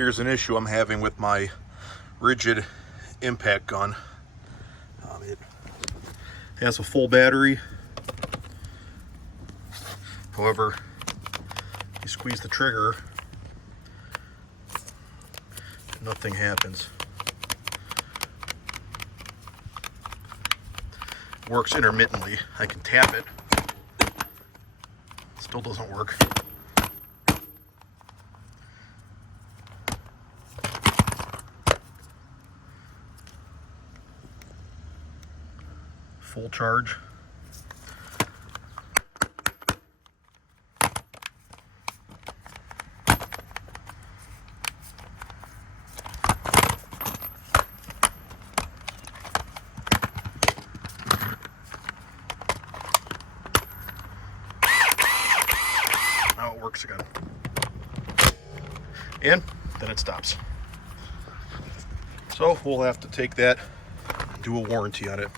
Here's an issue I'm having with my Ridgid impact gun. It has a full battery. However, you squeeze the trigger, nothing happens. It works intermittently. I can tap it. Still doesn't work. Full charge. Now it works again. And then it stops. So we'll have to take that and do a warranty on it.